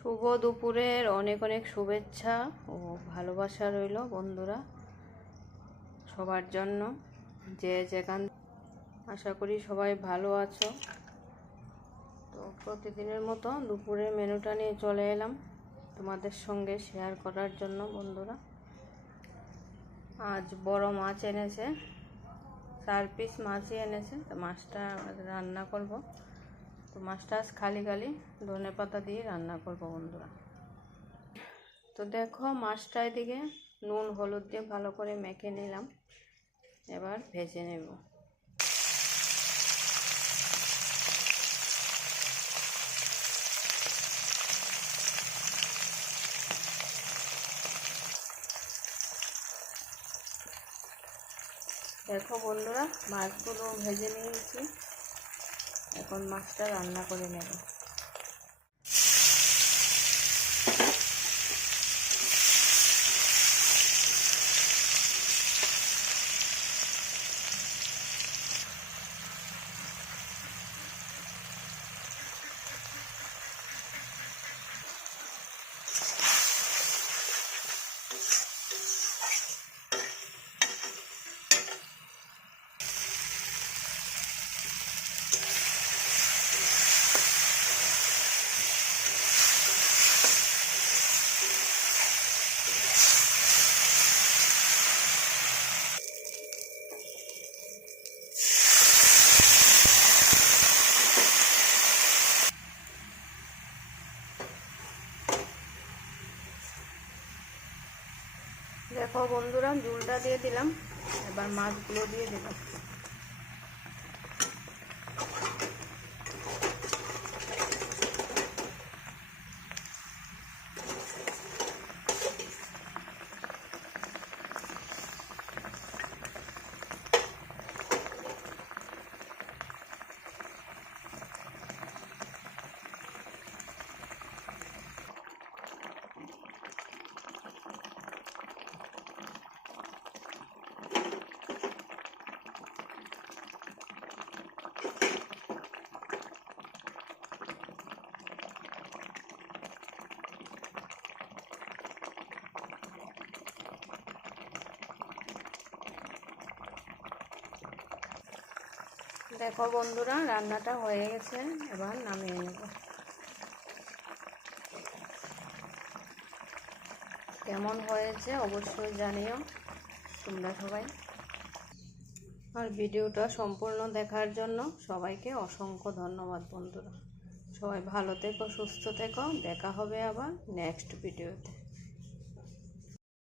শুভ দুপুরের অনেক অনেক শুভেচ্ছা ও ভালোবাসা রইল বন্ধুরা সবার জন্য, যে যেখান। আশা করি সবাই ভালো আছো। তো প্রতিদিনের মতো দুপুরের মেনুটা নিয়ে চলে এলাম তোমাদের সঙ্গে শেয়ার করার জন্য বন্ধুরা। আজ বড় মাছ এনেছে, 4 পিস মাছই এনেছে। তো মাছটা রান্না করব। তো মাছটা আজ খালি ধনেপাতা দিয়ে রান্না করব বন্ধুরা। তো দেখো মাছটা এদিকে নুন হলুদ দিয়ে ভালো করে মেখে নিলাম, এবার ভেজে নেব। দেখো বন্ধুরা মাছগুলো ভেজে নিয়েছি, এখন মাছটা রান্না করে নেব। দেখো বন্ধুরা ঝোলটা দিয়ে দিলাম, এবার মাছগুলো দিয়ে দিলাম। দেখো বন্ধুরা রান্নাটা হয়ে গেছে, এবার নামিয়ে নেব। কেমন হয়েছে অবশ্যই জানিও তোমরা সবাই। আর ভিডিওটা সম্পূর্ণ দেখার জন্য সবাইকে অসংখ্য ধন্যবাদ বন্ধুরা। সবাই ভালো থেকো, সুস্থ থেকো, দেখা হবে আবার নেক্সট ভিডিওতে।